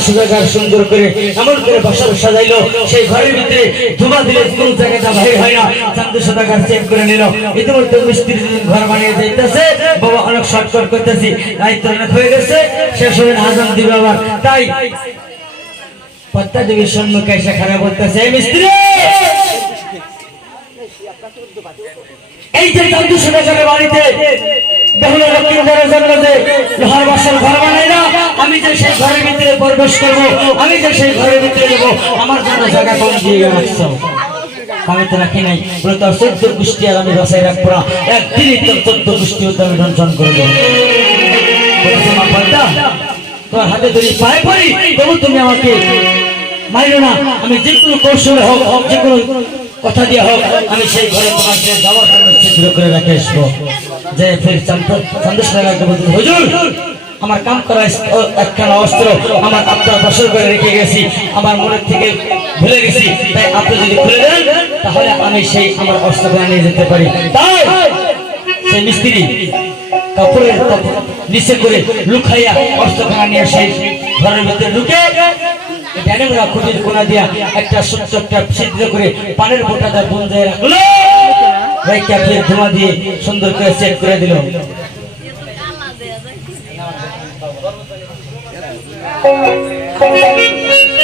সুজাগার সুন্দর করে এমন করে বসার সাজাইলো। সেই ঘরের ভিতরে ধুমা দিলে কোন জায়গাটা বাইরে হয় না। চান্দু সুজাগার চেক করে নিল। ইতিমধ্যে মিস্ত্রি ঘর বানিয়ে যাইতেছে। বাবা অনেক শর্টকট করতেছি। দায়িত্ব অনেক হয়ে গেছে। শেষ হয়ে আজান দিবে আবার। তাই পত্তা দেবীর সম্মুখে এসে খারাপ বলতেছে "এই মিস্ত্রি! এই যে চান্দু সুজাগারের বাড়িতে বেহুলা লক্ষ্মীর ঘরের জন্য যে লোহার বাসার ঘর বানাই আমি যে সেই ঘরের ভিতরে প্রবেশ করব, আমি যে সেই ঘরের ভিতরে যাব, আমার জন্য জায়গা কম দিয়ে রাখছো। আমি তো রাখি নাই। চোদ্দ আর আমি বাসায় রাখব না। একদিনই তোর চোদ্দ গোষ্ঠী আমি মা তোর হাতে ধরি পায়ে পড়ি, তবু তুমি আমাকে মাইরো না। আমি যে কোনো কৌশলে হোক হোক, যে কোনো কথা দিয়ে হোক, আমি সেই ঘরে তোমার যে যাওয়ার জন্য করে রেখে আসব। যে ফের হুজুর আমার কাম করা একখানা অস্ত্র আমার আপনার বসর করে রেখে গেছি। আমার মনের থেকে ভুলে গেছি। তাই আপনি যদি খুলে দেন তাহলে আমি সেই আমার অস্ত্রটা নিয়ে যেতে পারি। তাই সেই মিস্ত্রি কাপড়ের কাপড় নিচে করে লুকাইয়া অস্ত্রখানা নিয়ে সেই ঘরের ভিতরে ঢুকে ড্যানেমরা খুঁটির কোনা দিয়া একটা ছোট্ট একটা ছিদ্র করে পানের বোটাটা বন্ধে রাখল। রাইকা ধোঁয়া দিয়ে সুন্দর করে সেট করে দিল। 空了